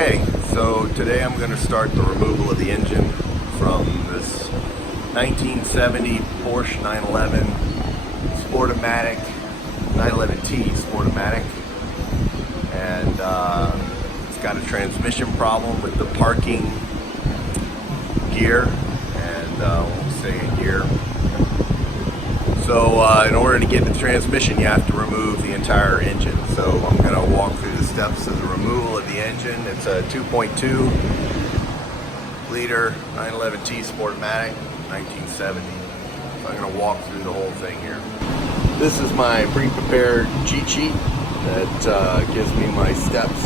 Okay, so today I'm going to start the removal of the engine from this 1970 Porsche 911 Sportomatic, 911T Sportomatic, and it's got a transmission problem with the parking gear, and we'll say gear. So in order to get the transmission, you have to remove the entire engine. So I'm going to walk through the steps of the removal of the engine. It's a 2.2 liter 911T Sportomatic, 1970. So I'm going to walk through the whole thing here. This is my pre-prepared cheat sheet that gives me my steps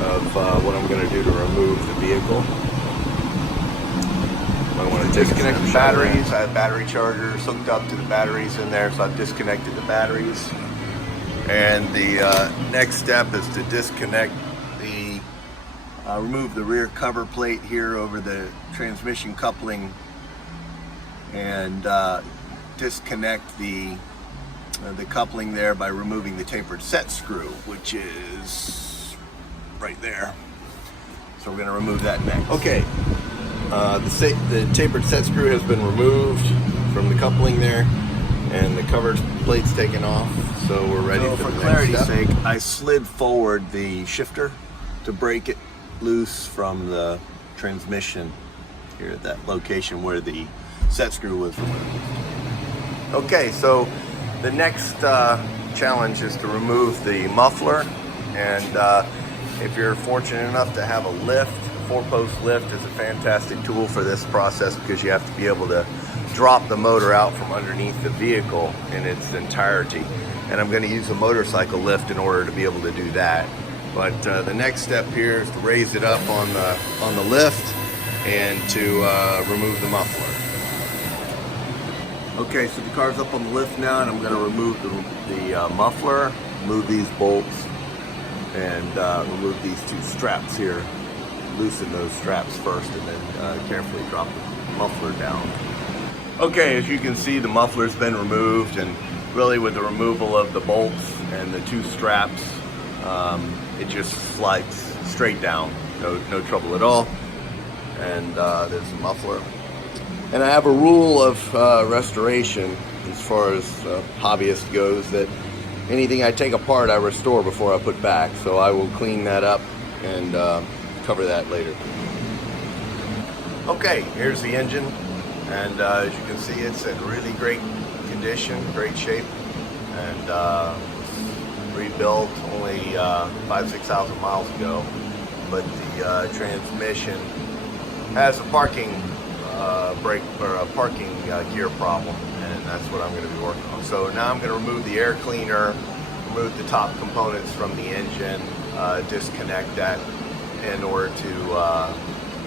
of what I'm going to do to remove the vehicle. I want to disconnect the batteries. I have battery chargers hooked up to the batteries in there, so I've disconnected the batteries. And the next step is to disconnect the, remove the rear cover plate here over the transmission coupling, and disconnect the coupling there by removing the tapered set screw, which is right there. So we're going to remove that next. Okay. The tapered set screw has been removed from the coupling there, and the cover plate's taken off, so we're ready for the next step. For clarity's sake, I slid forward the shifter to break it loose from the transmission here at that location where the set screw was removed. Okay, so the next challenge is to remove the muffler, and if you're fortunate enough to have a lift, 4-post lift is a fantastic tool for this process, because you have to be able to drop the motor out from underneath the vehicle in its entirety. And I'm going to use a motorcycle lift in order to be able to do that. But the next step here is to raise it up on the lift and to remove the muffler. Okay, so the car's up on the lift now, and I'm going to remove the muffler, remove these bolts, and remove these two straps here. Loosen those straps first, and then carefully drop the muffler down. Okay, as you can see, the muffler's been removed, and really with the removal of the bolts and the two straps, it just slides straight down. No trouble at all. And there's the muffler. And I have a rule of restoration as far as hobbyist goes, that anything I take apart I restore before I put back. So I will clean that up and cover that later. Okay, here's the engine, and as you can see, it's in really great condition, great shape, and rebuilt only 5,000-6,000 miles ago. But the transmission has a parking brake, or a parking gear problem, and that's what I'm going to be working on. So now I'm going to remove the air cleaner, remove the top components from the engine, disconnect that in order to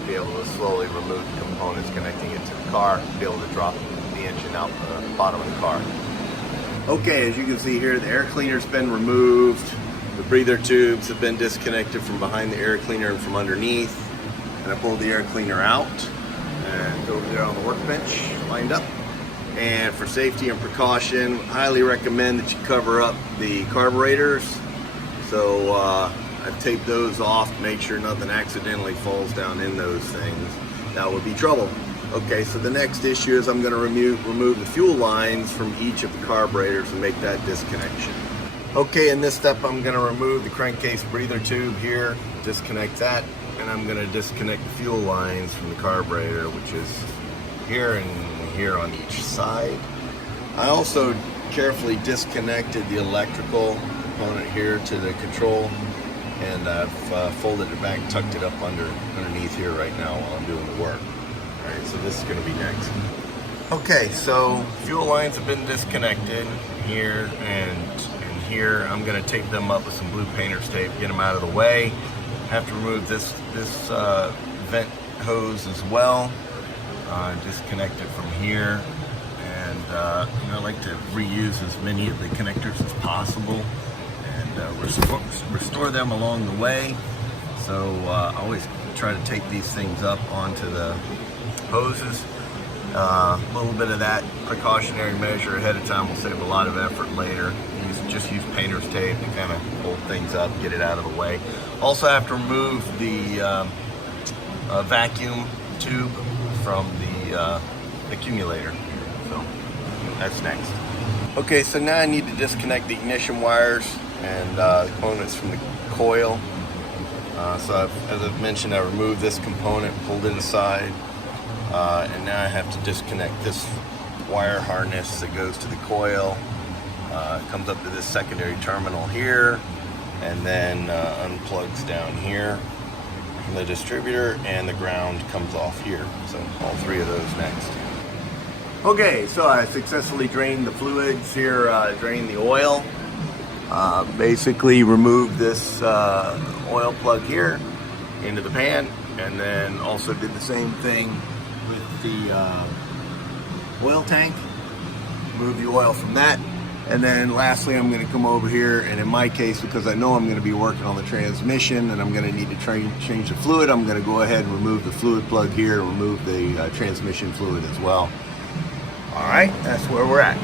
be able to slowly remove the components connecting it to the car, be able to drop the engine out the bottom of the car. Okay, as you can see here, the air cleaner's been removed, the breather tubes have been disconnected from behind the air cleaner and from underneath, and I pulled the air cleaner out and over there on the workbench, lined up. And for safety and precaution, highly recommend that you cover up the carburetors. So I've taped those off to make sure nothing accidentally falls down in those things. That would be trouble. Okay, so the next issue is I'm going to remove the fuel lines from each of the carburetors and make that disconnection. Okay, in this step I'm going to remove the crankcase breather tube here, disconnect that, and I'm going to disconnect the fuel lines from the carburetor, which is here and here on each side. I also carefully disconnected the electrical component here to the control, and I've folded it back, tucked it up underneath here right now while I'm doing the work. All right, so this is going to be next. Okay, so fuel lines have been disconnected here and here. I'm going to tape them up with some blue painter's tape, get them out of the way. I have to remove this vent hose as well, disconnect it from here, and I like to reuse as many of the connectors as possible, and restore them along the way. So I always try to take these things up onto the hoses. A little bit of that precautionary measure ahead of time will save a lot of effort later. Use just use painter's tape to kind of hold things up, get it out of the way. Also have to remove the vacuum tube from the accumulator. So that's next. Okay, so now I need to disconnect the ignition wires and components from the coil. So as I've mentioned, I removed this component, pulled it aside, and now I have to disconnect this wire harness that goes to the coil. It comes up to this secondary terminal here, and then unplugs down here from the distributor, and the ground comes off here. So all three of those next. Okay, so I successfully drained the fluids here, drained the oil. Basically removed this oil plug here into the pan, and then also did the same thing with the oil tank. Remove the oil from that. And then lastly, I'm going to come over here, and in my case, because I know I'm going to be working on the transmission and I'm going to need to change the fluid, I'm going to go ahead and remove the fluid plug here and remove the transmission fluid as well. All right, that's where we're at.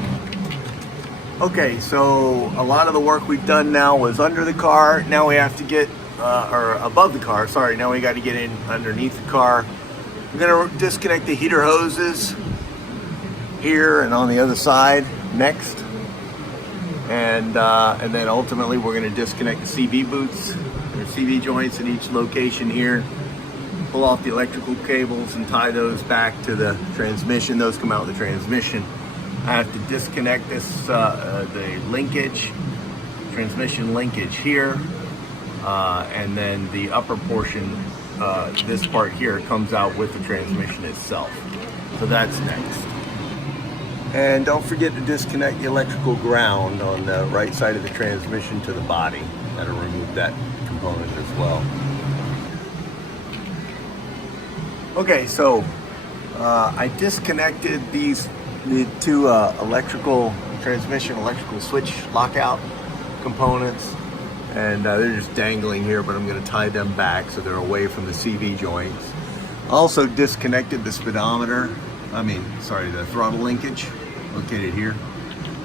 Okay, so a lot of the work we've done now was under the car. Now we have to get, or above the car, sorry, now we got to get in underneath the car. I'm going to disconnect the heater hoses here and on the other side next. And then ultimately we're going to disconnect the CV boots, or CV joints in each location here. Pull off the electrical cables and tie those back to the transmission. Those come out of the transmission. I have to disconnect this, the linkage, transmission linkage here, and then the upper portion, this part here, comes out with the transmission itself. So that's next. And don't forget to disconnect the electrical ground on the right side of the transmission to the body. That'll remove that component as well. Okay, so I disconnected the two transmission electrical switch lockout components, and they're just dangling here, but I'm going to tie them back so they're away from the CV joints. Also disconnected the speedometer, the throttle linkage located here.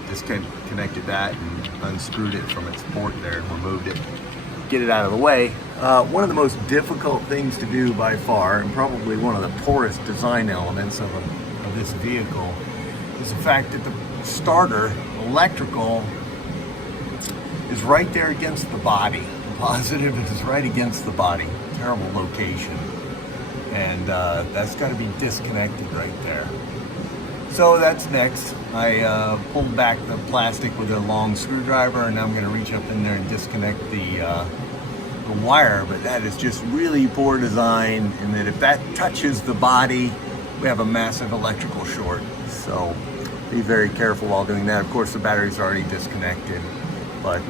Disconnected that and unscrewed it from its port there and removed it. Get it out of the way. One of the most difficult things to do by far, and probably one of the poorest design elements of this vehicle, is the fact that the starter electrical is right there against the body. The positive is right against the body. Terrible location. And that's got to be disconnected right there. So that's next. I pulled back the plastic with a long screwdriver, and now I'm going to reach up in there and disconnect the wire. But that is just really poor design, and that if that touches the body, we have a massive electrical short. So be very careful while doing that. Of course, the battery's already disconnected, but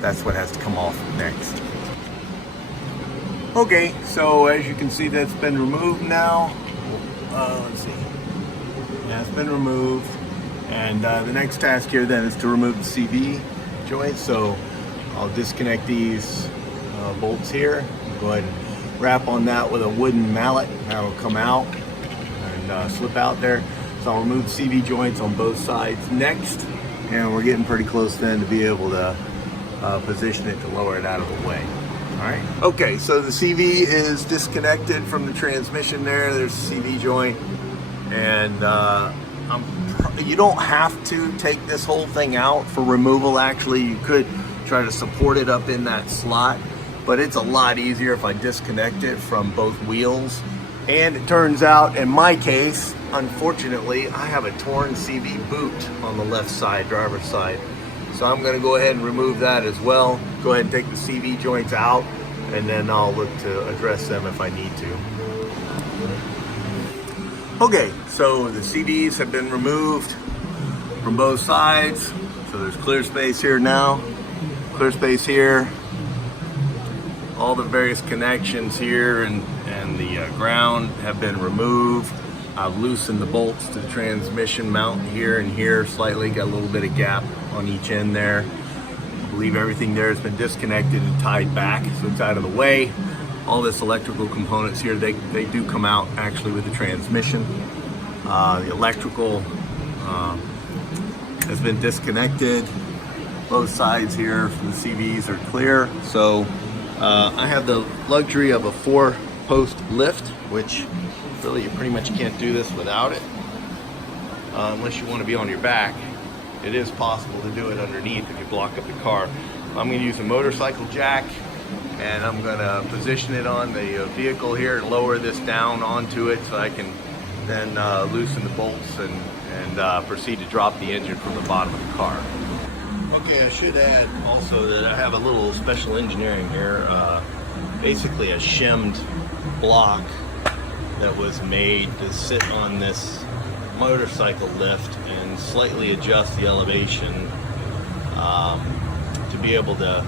that's what has to come off next. Okay, so as you can see, that's been removed now. Let's see. Yeah, it's been removed. And the next task here then is to remove the CV joint. So I'll disconnect these bolts here. Go ahead and wrap on that with a wooden mallet. That'll come out and slip out there. So I'll remove the CV joints on both sides next. And we're getting pretty close then to be able to position it to lower it out of the way. All right. Okay, so the CV is disconnected from the transmission there. There's the CV joint. And you don't have to take this whole thing out for removal. Actually, you could try to support it up in that slot, but it's a lot easier if I disconnect it from both wheels. And it turns out, in my case, unfortunately, I have a torn CV boot on the left side, driver's side. So I'm going to go ahead and remove that as well. Go ahead and take the CV joints out, and then I'll look to address them if I need to. Okay, so the CVs have been removed from both sides. So there's clear space here now, clear space here. All the various connections here and the ground have been removed. I've loosened the bolts to the transmission mount here and here slightly, got a little bit of gap on each end there. I believe everything there has been disconnected and tied back, so it's out of the way. All this electrical components here, they do come out actually with the transmission. The electrical has been disconnected. Both sides here for the CVs are clear. So I have the luxury of a 4-post lift, which really you pretty much can't do this without it, unless you want to be on your back. It is possible to do it underneath if you block up the car. I'm going to use a motorcycle jack, and I'm going to position it on the vehicle here and lower this down onto it so I can then loosen the bolts and proceed to drop the engine from the bottom of the car. Okay, I should add also that I have a little special engineering here, basically a shimmed block that was made to sit on this motorcycle lift and slightly adjust the elevation to be able to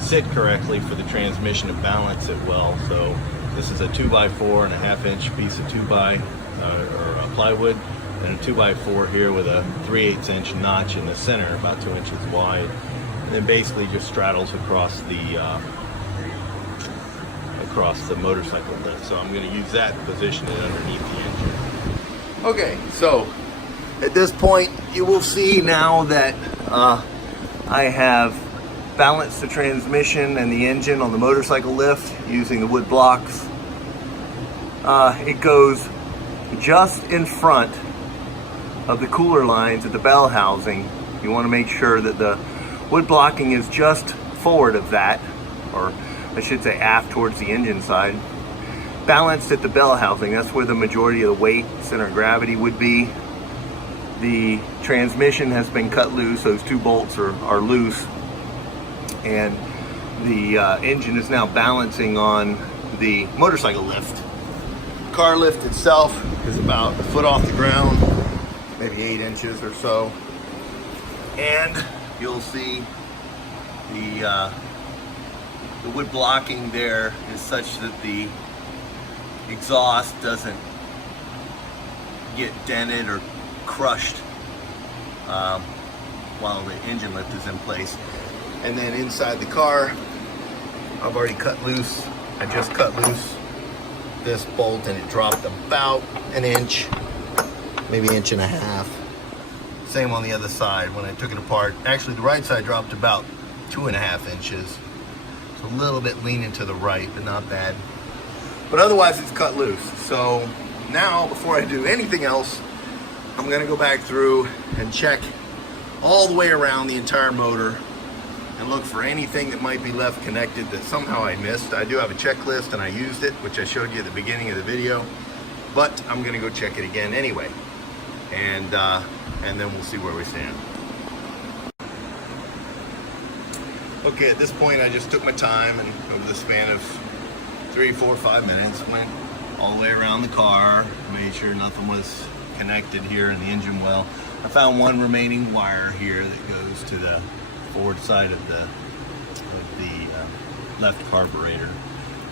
sit correctly for the transmission and balance it well. So this is a 2x4.5-inch piece of 2x or plywood, and a 2x4 here with a 3/8 inch notch in the center, about 2 inches wide, and then basically just straddles across the motorcycle lift. So I'm going to use that to position it underneath the engine. Okay, so at this point you will see now that I have balanced the transmission and the engine on the motorcycle lift using the wood blocks. It goes just in front of the cooler lines at the bell housing. You want to make sure that the wood blocking is just forward of that, or I should say aft towards the engine side. Balanced at the bell housing, that's where the majority of the weight, center of gravity would be. The transmission has been cut loose, those 2 bolts are loose, and the engine is now balancing on the motorcycle lift. Car lift itself is about a foot off the ground, maybe 8 inches or so, and you'll see the wood blocking there is such that the exhaust doesn't get dented or crushed while the engine lift is in place. And then inside the car, I've already cut loose. I just cut loose this bolt and it dropped about 1 inch, maybe 1.5 inches. Same on the other side when I took it apart. Actually, the right side dropped about 2.5 inches. So a little bit leaning to the right, but not bad. But otherwise it's cut loose. So now, before I do anything else, I'm gonna go back through and check all the way around the entire motor and look for anything that might be left connected that somehow I missed. I do have a checklist and I used it, which I showed you at the beginning of the video, but I'm gonna go check it again anyway. And then we'll see where we stand. Okay, at this point I just took my time and over the span of 3, 4, 5 minutes, went all the way around the car, made sure nothing was connected here in the engine well. I found one remaining wire here that goes to the forward side of the left carburetor.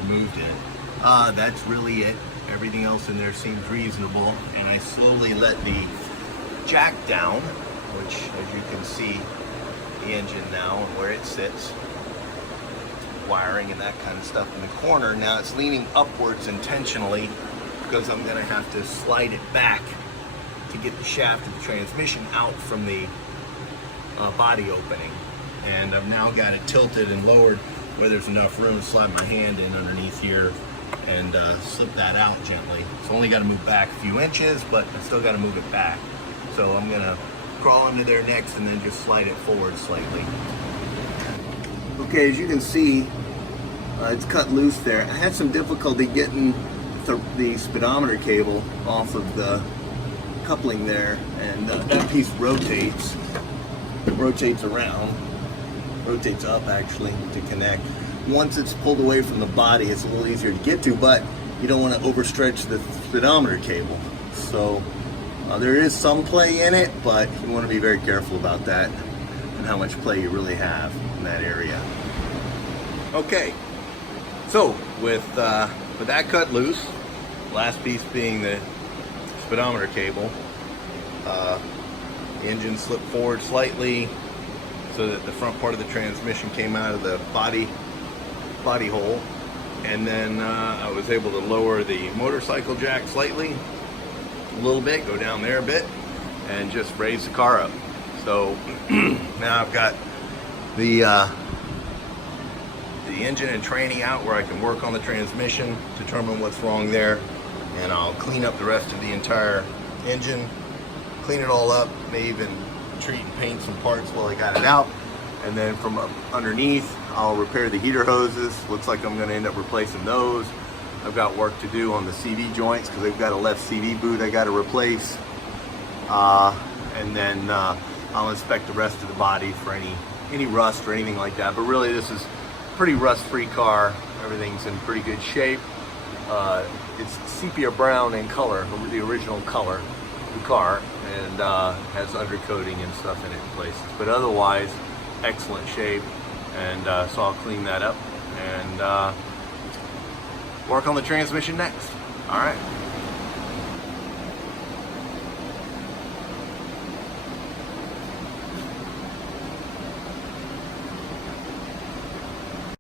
Removed it. That's really it. Everything else in there seems reasonable, and I slowly let the jack down, which, as you can see, the engine now and where it sits, wiring and that kind of stuff in the corner. Now it's leaning upwards intentionally because I'm going to have to slide it back to get the shaft of the transmission out from the body opening. And I've now got it tilted and lowered where there's enough room to slide my hand in underneath here and slip that out gently. It's only got to move back a few inches, but I still got to move it back. So I'm going to crawl under there next and then just slide it forward slightly. Okay, as you can see, it's cut loose there. I had some difficulty getting the speedometer cable off of the coupling there, and that piece rotates around, rotates up actually to connect. Once it's pulled away from the body, it's a little easier to get to, but you don't want to overstretch the speedometer cable. So there is some play in it, but you want to be very careful about that and how much play you really have in that area. Okay, so with that cut loose, last piece being the speedometer cable, the engine slipped forward slightly so that the front part of the transmission came out of the body hole, and then I was able to lower the motorcycle jack slightly, a little bit, go down there a bit, and just raise the car up. So now I've got the engine and training out where I can work on the transmission, determine what's wrong there, and I'll clean up the rest of the entire engine, clean it all up, may even treat and paint some parts while I got it out. And then from underneath, I'll repair the heater hoses. Looks like I'm going to end up replacing those. I've got work to do on the CV joints because they've got a left CV boot I got to replace. And then I'll inspect the rest of the body for any rust or anything like that. But really, this is a pretty rust-free car. Everything's in pretty good shape. It's sepia brown in color, the original color of the car, and has undercoating and stuff in it in places. But otherwise, excellent shape. And so I'll clean that up and work on the transmission next. All right.